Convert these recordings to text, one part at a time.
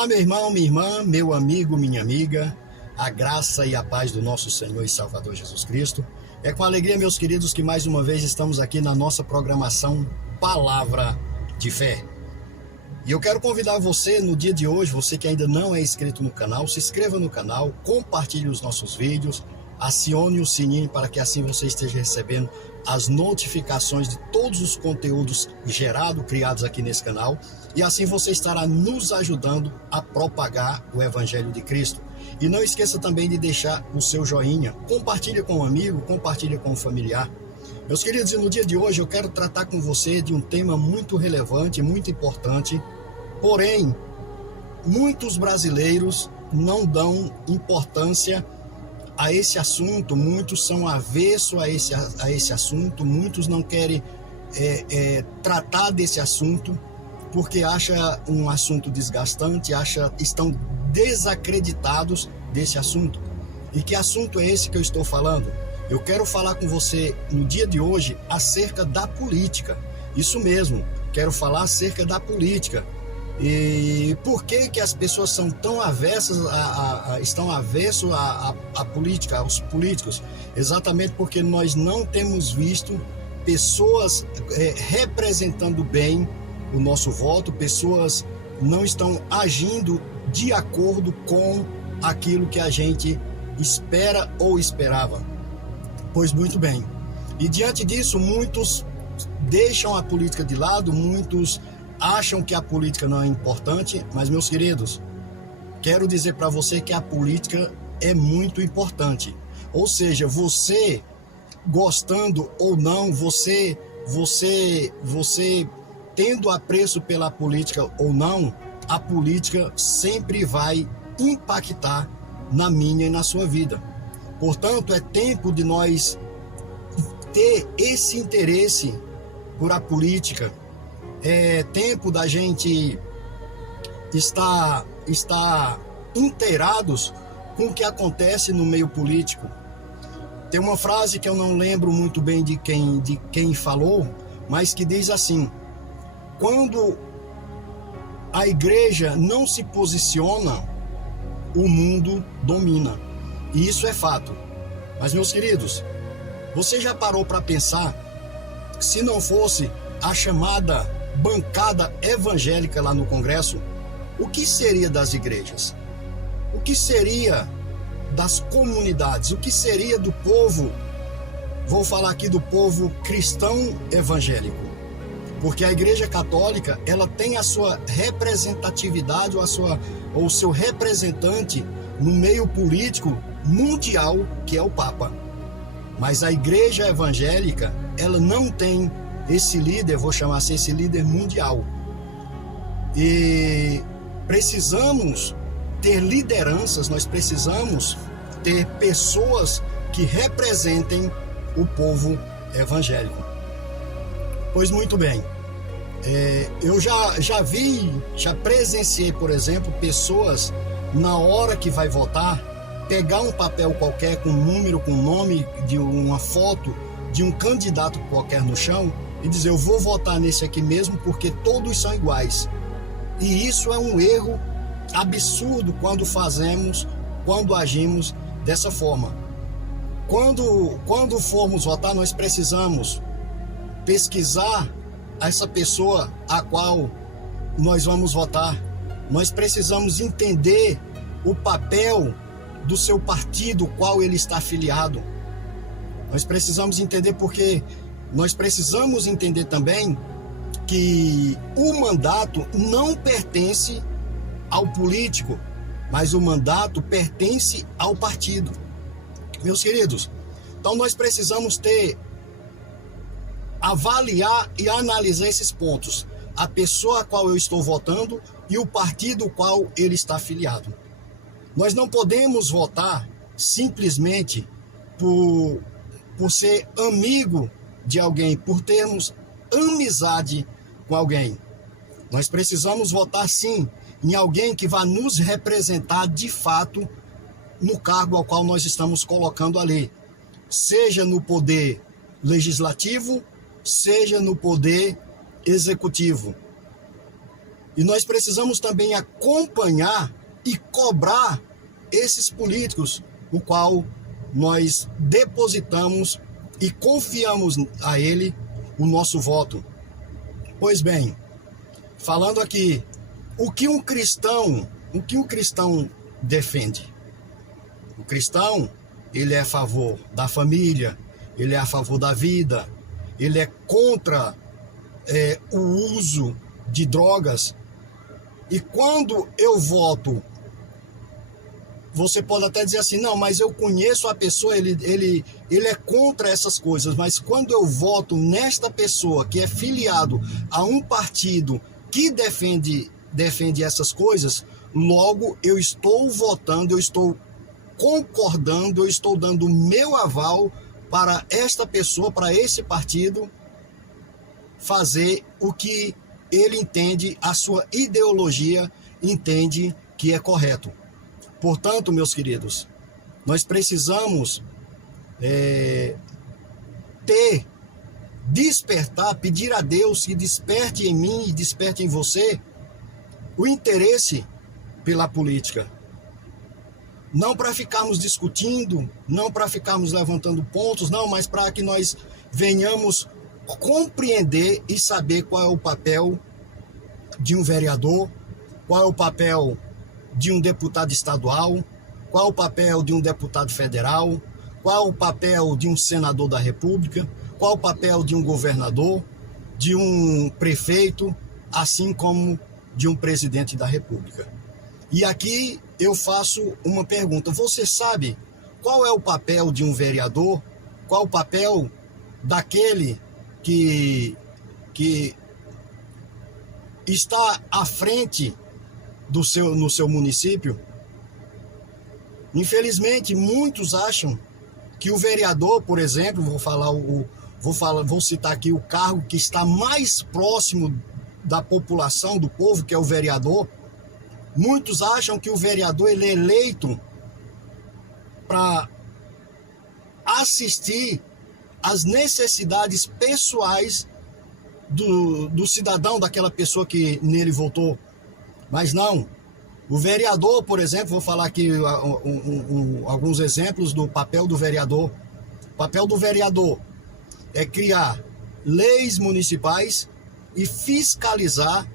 Olá, meu irmão, minha irmã, meu amigo, minha amiga, a graça e a paz do nosso Senhor e Salvador Jesus Cristo. É com alegria, meus queridos, que mais uma vez estamos aqui na nossa programação Palavra de Fé. E eu quero convidar você no dia de hoje, você que ainda não é inscrito no canal, se inscreva no canal, compartilhe os nossos vídeos, acione o sininho para que assim você esteja recebendo as notificações de todos os conteúdos criados aqui nesse canal, e assim você estará nos ajudando a propagar o Evangelho de Cristo. E não esqueça também de deixar o seu joinha, compartilhe com um amigo, compartilhe com um familiar. Meus queridos, e no dia de hoje eu quero tratar com você de um tema muito relevante, muito importante, porém, muitos brasileiros não dão importância a esse assunto, muitos são avessos a esse assunto, muitos não querem tratar desse assunto, porque acham um assunto desgastante, estão desacreditados desse assunto. E que assunto é esse que eu estou falando? Eu quero falar com você no dia de hoje acerca da política. Isso mesmo, quero falar acerca da política. E por que as pessoas são tão avessas, estão avessos à política, aos políticos? Exatamente porque nós não temos visto pessoas representando bem o nosso voto, pessoas não estão agindo de acordo com aquilo que a gente espera ou esperava. Pois muito bem. E diante disso, muitos deixam a política de lado, muitos acham que a política não é importante, mas, meus queridos, quero dizer para você que a política é muito importante. Ou seja, você gostando ou não, você tendo apreço pela política ou não, a política sempre vai impactar na minha e na sua vida. Portanto, é tempo de nós ter esse interesse por a política. É tempo da gente estar inteirados com o que acontece no meio político. Tem uma frase que eu não lembro muito bem de quem falou, mas que diz assim: quando a igreja não se posiciona, o mundo domina. E isso é fato. Mas, meus queridos, você já parou para pensar que se não fosse a chamada bancada evangélica lá no Congresso, o que seria das igrejas? O que seria das comunidades? O que seria do povo? Vou falar aqui do povo cristão evangélico, porque a Igreja Católica, ela tem a sua representatividade ou o seu representante no meio político mundial, que é o Papa. Mas a Igreja Evangélica, ela não tem esse líder, vou chamar assim, esse líder mundial. E precisamos ter lideranças, nós precisamos ter pessoas que representem o povo evangélico. Pois muito bem, eu já presenciei, por exemplo, pessoas, na hora que vai votar, pegar um papel qualquer com um número, com o nome de uma foto de um candidato qualquer no chão e dizer: eu vou votar nesse aqui mesmo porque todos são iguais. E isso é um erro absurdo quando agimos dessa forma. Quando formos votar, nós precisamos pesquisar essa pessoa a qual nós vamos votar. Nós precisamos entender o papel do seu partido, qual ele está afiliado. Nós precisamos entender, porque nós precisamos entender também que o mandato não pertence ao político, mas o mandato pertence ao partido. Meus queridos, então nós precisamos avaliar e analisar esses pontos: a pessoa a qual eu estou votando e o partido ao qual ele está afiliado. Nós não podemos votar simplesmente por ser amigo de alguém, por termos amizade com alguém. Nós precisamos votar, sim, em alguém que vai nos representar de fato no cargo ao qual nós estamos colocando ali, seja no poder legislativo, seja no poder executivo. E nós precisamos também acompanhar e cobrar esses políticos, o qual nós depositamos e confiamos a ele o nosso voto. Pois bem, falando aqui, o que um cristão defende? O cristão, ele é a favor da família, ele é a favor da vida, ele é contra o uso de drogas. E quando eu voto, você pode até dizer assim, não, mas eu conheço a pessoa, ele é contra essas coisas, mas quando eu voto nesta pessoa que é filiado a um partido que defende essas coisas, logo eu estou votando, eu estou concordando, eu estou dando meu aval para esta pessoa, para esse partido, fazer o que ele entende, a sua ideologia entende que é correto. Portanto, meus queridos, nós precisamos despertar, pedir a Deus que desperte em mim e desperte em você o interesse pela política. Não para ficarmos discutindo, não para ficarmos levantando pontos, não, mas para que nós venhamos compreender e saber qual é o papel de um vereador, qual é o papel de um deputado estadual, qual é o papel de um deputado federal, qual é o papel de um senador da República, qual é o papel de um governador, de um prefeito, assim como de um presidente da República. E aqui eu faço uma pergunta, você sabe qual é o papel de um vereador? Qual é o papel daquele que está à frente no seu município? Infelizmente, muitos acham que o vereador, por exemplo, vou citar aqui o cargo que está mais próximo da população, do povo, que é o vereador. Muitos acham que o vereador ele é eleito para assistir às necessidades pessoais do cidadão, daquela pessoa que nele votou. Mas não. O vereador, por exemplo, vou falar aqui alguns exemplos do papel do vereador. O papel do vereador é criar leis municipais e fiscalizar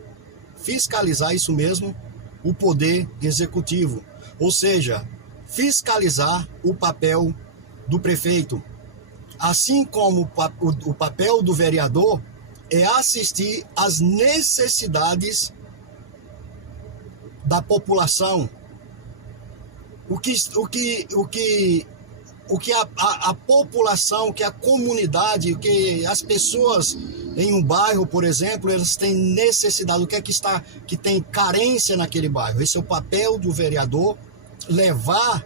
isso mesmo, o poder executivo. Ou seja, fiscalizar o papel do prefeito. Assim como o papel do vereador é assistir às necessidades da população. O que a população, que a comunidade, o que as pessoas em um bairro, por exemplo, elas têm necessidade, o que é que tem carência naquele bairro. Esse é o papel do vereador, levar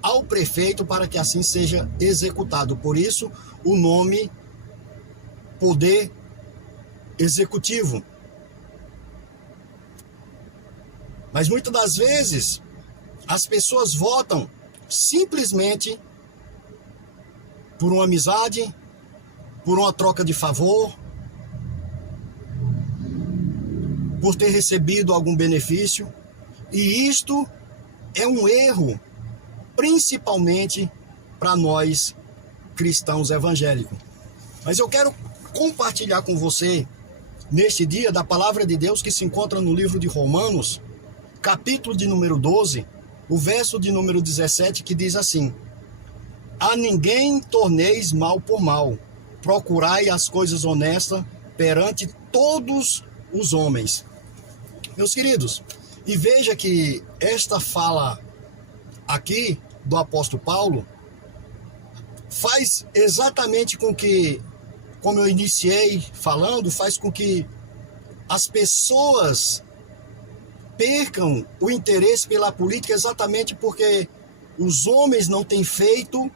ao prefeito para que assim seja executado. Por isso, o nome Poder Executivo. Mas muitas das vezes, as pessoas votam simplesmente por uma amizade, por uma troca de favor, por ter recebido algum benefício. E isto é um erro, principalmente para nós cristãos evangélicos. Mas eu quero compartilhar com você, neste dia, da palavra de Deus que se encontra no livro de Romanos, capítulo de número 12, o verso de número 17, que diz assim: a ninguém torneis mal por mal, procurai as coisas honestas perante todos os homens. Meus queridos, e veja que esta fala aqui do apóstolo Paulo faz exatamente com que, como eu iniciei falando, faz com que as pessoas percam o interesse pela política, exatamente porque os homens não têm feito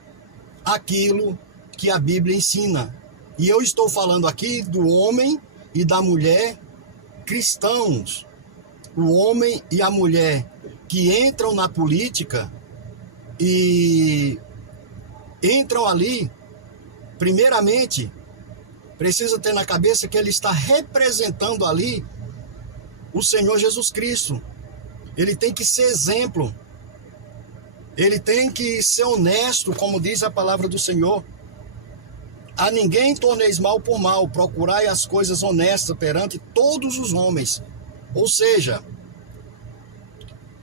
aquilo que a Bíblia ensina. E eu estou falando aqui do homem e da mulher cristãos. O homem e a mulher que entram na política e entram ali, primeiramente, precisa ter na cabeça que ele está representando ali o Senhor Jesus Cristo. Ele tem que ser exemplo. Ele tem que ser honesto, como diz a palavra do Senhor. A ninguém torneis mal por mal, procurai as coisas honestas perante todos os homens. Ou seja,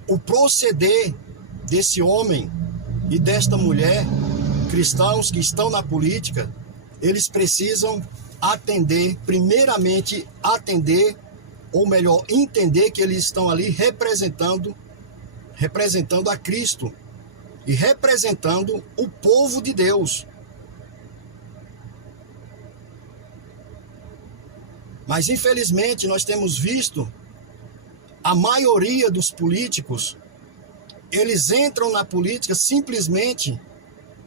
o proceder desse homem e desta mulher, cristãos que estão na política, eles precisam primeiramente atender, ou melhor, entender que eles estão ali representando a Cristo e representando o povo de Deus. Mas infelizmente nós temos visto a maioria dos políticos, eles entram na política simplesmente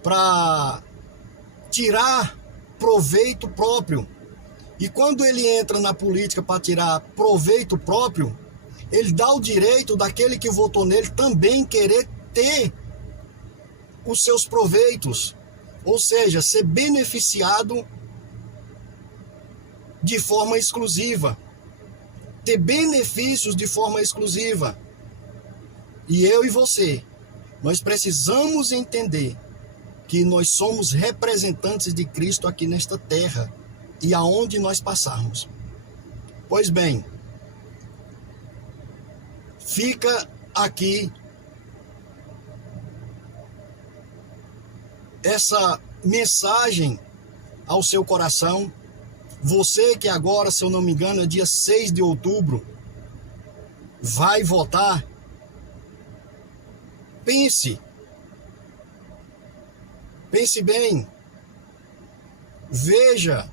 para tirar proveito próprio. E quando ele entra na política para tirar proveito próprio, ele dá o direito daquele que votou nele também querer ter os seus proveitos, ou seja, ser beneficiado de forma exclusiva, ter benefícios de forma exclusiva. E eu e você, nós precisamos entender que nós somos representantes de Cristo aqui nesta terra e aonde nós passarmos. Pois bem, fica aqui essa mensagem ao seu coração. Você que agora, se eu não me engano, é dia 6 de outubro, vai votar. Pense bem, veja.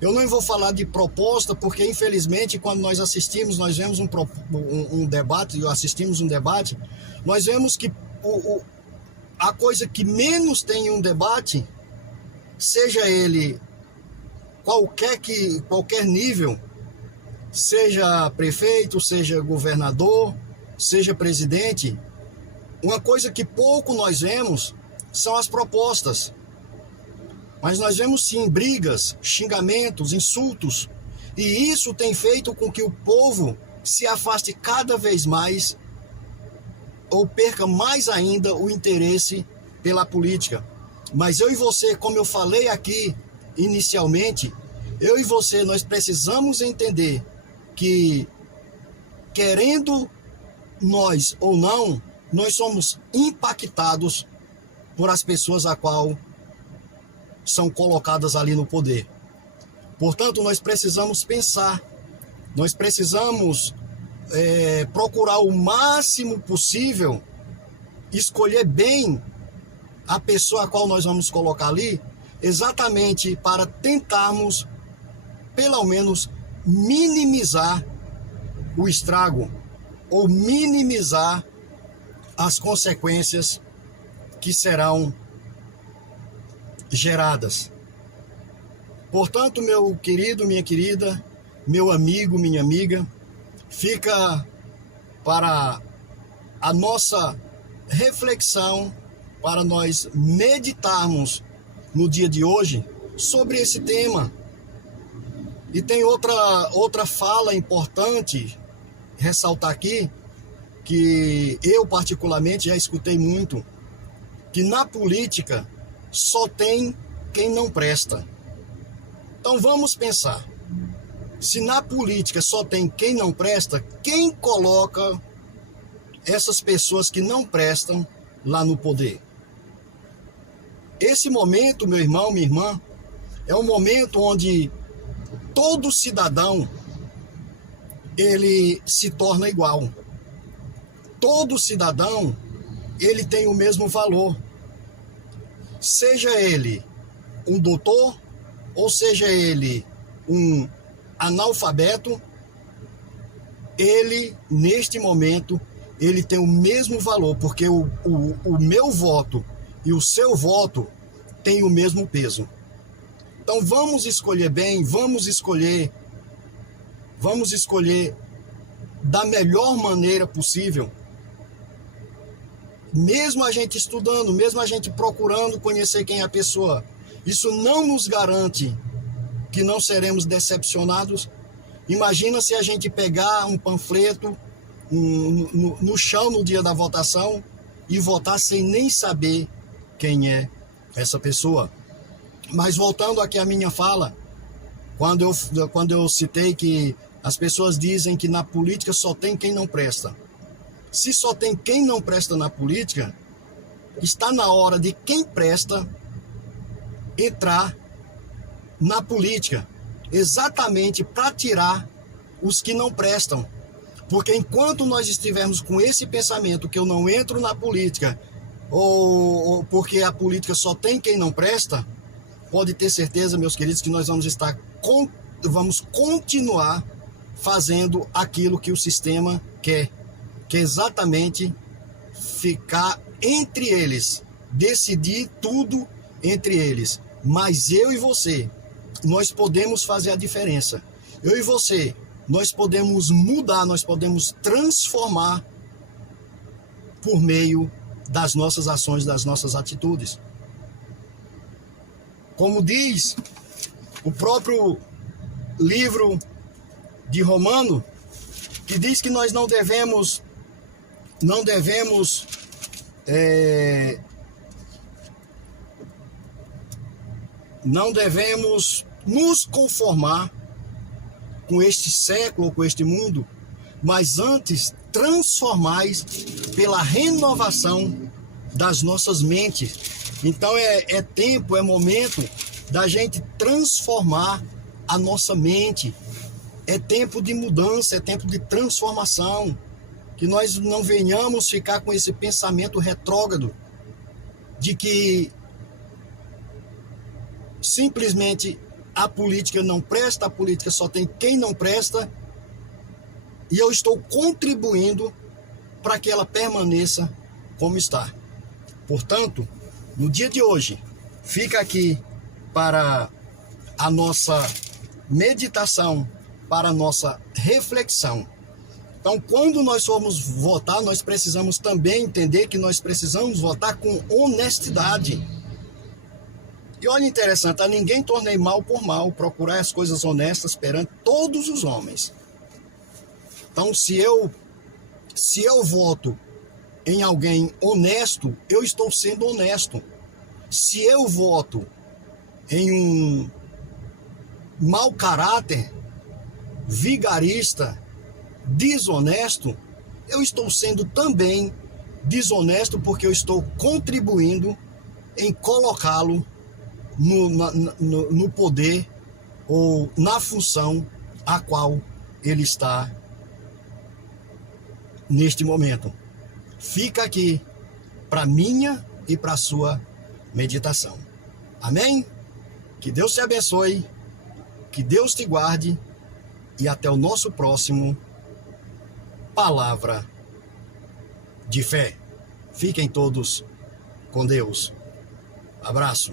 Eu não vou falar de proposta, porque infelizmente quando nós vemos um debate, assistimos um debate, nós vemos que a coisa que menos tem um debate, seja ele qualquer nível, seja prefeito, seja governador, seja presidente, uma coisa que pouco nós vemos são as propostas. Mas nós vemos sim brigas, xingamentos, insultos, e isso tem feito com que o povo se afaste cada vez mais ou perca mais ainda o interesse pela política. Mas eu e você, como eu falei aqui inicialmente, eu e você, nós precisamos entender que, querendo nós ou não, nós somos impactados por as pessoas a qual são colocadas ali no poder. Portanto, nós precisamos pensar, nós precisamos procurar o máximo possível, escolher bem a pessoa a qual nós vamos colocar ali, exatamente para tentarmos, pelo menos, minimizar o estrago ou minimizar as consequências que serão geradas. Portanto, meu querido, minha querida, meu amigo, minha amiga, fica para a nossa reflexão, para nós meditarmos no dia de hoje sobre esse tema. E tem outra fala importante ressaltar aqui, que eu particularmente já escutei muito, que na política só tem quem não presta. Então vamos pensar, se na política só tem quem não presta, quem coloca essas pessoas que não prestam lá no poder? Esse momento, meu irmão, minha irmã, é um momento onde todo cidadão, ele se torna igual. Todo cidadão, ele tem o mesmo valor. Seja ele um doutor, ou seja ele um analfabeto, ele, neste momento, ele tem o mesmo valor, porque o meu voto e o seu voto têm o mesmo peso. Então vamos escolher bem, vamos escolher da melhor maneira possível. Mesmo a gente estudando, mesmo a gente procurando conhecer quem é a pessoa, isso não nos garante que não seremos decepcionados, Imagina se a gente pegar um panfleto no chão no dia da votação e votar sem nem saber quem é essa pessoa. Mas voltando aqui à minha fala, quando eu citei que as pessoas dizem que na política só tem quem não presta. Se só tem quem não presta na política, está na hora de quem presta entrar na política, exatamente para tirar os que não prestam. Porque enquanto nós estivermos com esse pensamento que eu não entro na política, ou porque a política só tem quem não presta, pode ter certeza, meus queridos, que nós vamos continuar fazendo aquilo que o sistema quer, que é exatamente ficar entre eles, decidir tudo entre eles. Mas eu e você, nós podemos fazer a diferença. Eu e você, nós podemos mudar, nós podemos transformar por meio das nossas ações, das nossas atitudes. Como diz o próprio livro de Romano, que diz que nós não devemos nos conformar com este século, com este mundo, mas antes transformais pela renovação das nossas mentes. Então é tempo, é momento da gente transformar a nossa mente. É tempo de mudança, é tempo de transformação. Que nós não venhamos ficar com esse pensamento retrógrado de que simplesmente a política não presta, a política só tem quem não presta, e eu estou contribuindo para que ela permaneça como está. Portanto, no dia de hoje, fica aqui para a nossa meditação, para a nossa reflexão. Então, quando nós formos votar, nós precisamos também entender que nós precisamos votar com honestidade. E olha, interessante, a ninguém tornei mal por mal, procurar as coisas honestas perante todos os homens. Então, se eu voto em alguém honesto, eu estou sendo honesto. Se eu voto em um mau caráter, vigarista, desonesto, eu estou sendo também desonesto, porque eu estou contribuindo em colocá-lo no poder ou na função a qual ele está neste momento. Fica aqui para minha e para sua meditação. Amém? Que Deus te abençoe, que Deus te guarde e até o nosso próximo Palavra de Fé. Fiquem todos com Deus. Abraço.